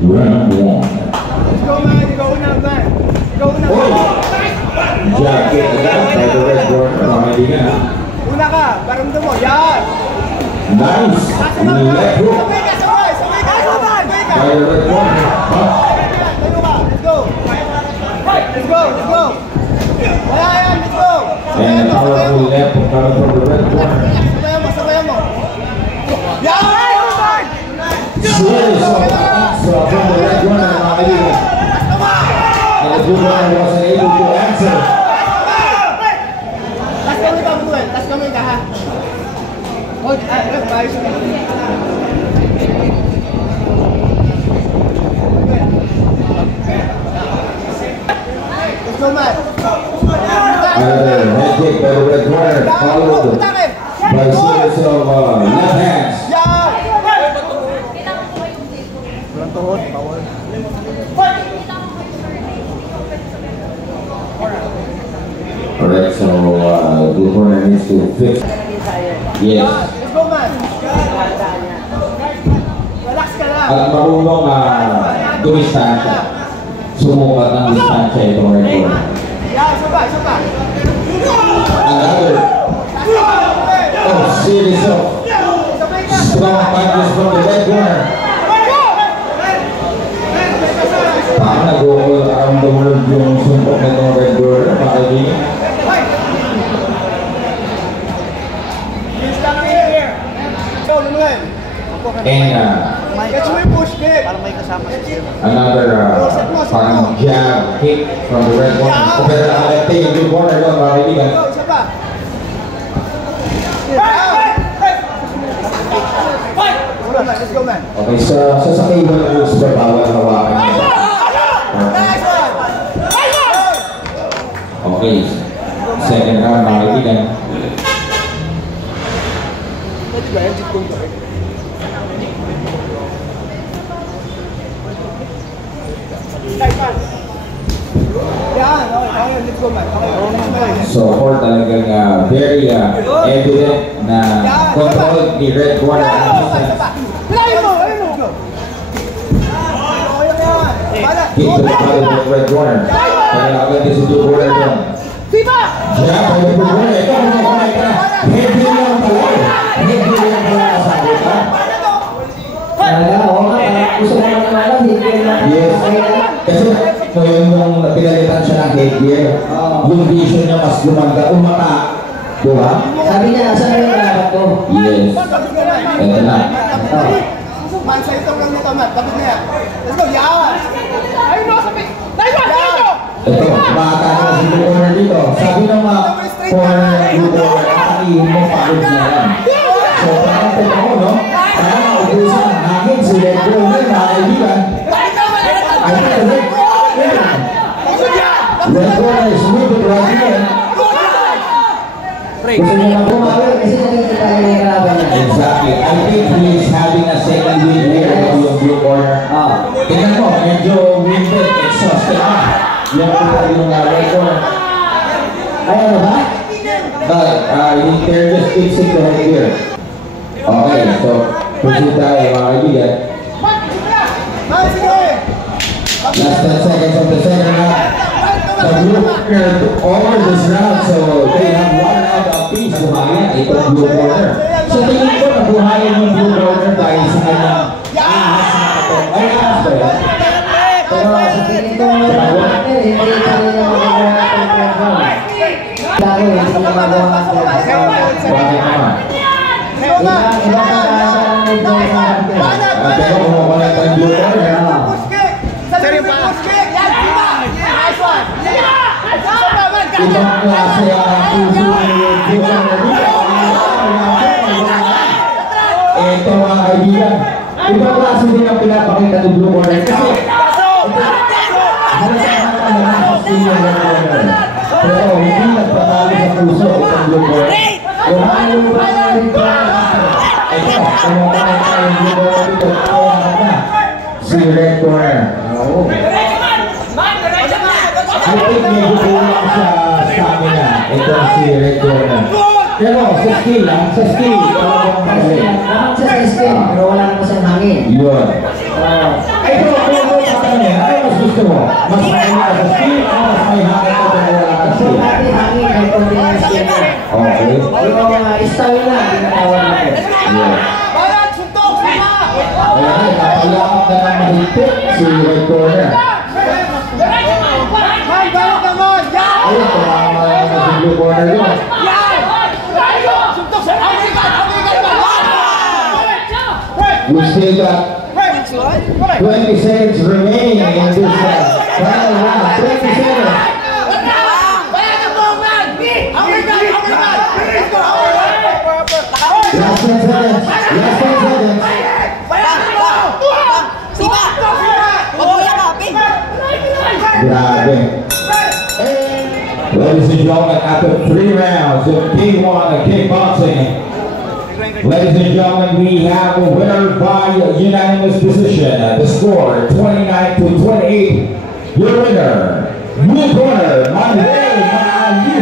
Round one. Let's go, man. Go na, man. Go na. Jacket agad by the red corner. Makaibigan ha. Una ka. Paramdam mo. Yan. Nice. Left hook. Sabay ka. Sabay ka. By the red corner. Let's go. Let's go. Let's go. Wala yan. Let's go. And a powerful left hook coming from the red corner. Sabayan mo. Yan. Series of attacks from the red corner. Makaibigan. And the blue corner wasn't able to answer. Tas kami ka ha. Oh, ayos ka. Let's go, man. Another head kick by the red corner, followed by a series of left hands. Walang tuhod, bawal. Alright, so blue corner needs to fix. Yes. Let's go, man. Relax ka lang. At marunong dumistansya. Sumukat ng distansya itong red corner. Yeah, sabay. Another series of strong punches from the red corner. Parang nag-roll around the world yung suntok na itong red corner. Makaibigan. And another parang jab kick from the red corner. Pero nakakita yung blue corner doon, mga kaibigan. Let's go, man. Okay, sa cable rules ba bawal hawakan niya? Okay, second round, mga kaibigan. So for talagang very evident na control ni red corner ang kick to the body of red corner. Kaya agad din si blue corner doon. Jab by the blue corner. Ito heavy lang pala. Heavy lang pala sabi ka. Gusto mo naman alam, Yes. Kasi yung pinalitan siya ng headgear, yung vision niya mas gumanda, umata. Diba? sabi niya, saan yung dapat ko? Yes. Ito na. Man, sa itong lang nito, man. Tapos niya. Let's go, yan! Ayun mo, sabi! Ito, bata na si blue corner dito. Sabi ng mga corner blue corner, nakakihin mo pagod na yan. So, parang ito ako, no? Parang naubusan ng hangin si red corner, mga kaibigan. I think the red corner is moving right here. Gusto niya na bumawin kasi nakikita niya yung kalaban niya. Exactly. I think he is having a second win here on yung blue corner. Tingnan mo, medyo winded, exhausted na. Yung red corner. Ay, ano ba? But they're just fixing the head here. Okay, so proceed tayo mga kaibigan. Last 10 seconds of the second round. The blue corner over this round, so they have one round apiece. Buhayan itong blue corner. So tingin ko nabuhayan yung blue corner dahil sa kanyang ahas na katon. Ay, ahas ba yan? Pero sa tingin ko mga natin, hindi pa rin niya magagawa ng program. Lalo, hindi pa magawa ng program. Bakit naman? Iba ang kasa ng program. Pero kumukuha ng blue corner. Ibang klase ang puso ng blue corner dito. Ito mga kaibigan, ibang klase din ang pinapakita ng blue corner. Kasi halasahan naman sa senior ng corner. Pero hindi nagpatalo sa puso ng blue corner. Kung ano ba na dito, ito, kumukuha ng blue corner dito. Kaya si red corner. I think medyo kulang sa stamina ito si red corner. Pero sa skill, talagang magaling. Sa skill, pero wala naman sa hangin. Yun. hawakan ng mahigpit si red corner. May balik naman! Yan! Ayun, tumama na si blue corner yun. Yan! Suntok sa American! We still got 20 seconds remaining in this final round. 20 seconds. Last 10 seconds. Last 10 seconds. Grabe. Ladies and gentlemen, after 3 rounds of K1 of kickboxing, ladies and gentlemen, we have a winner by unanimous decision. The score 29-28. Your winner, blue corner, Manuel Manayu.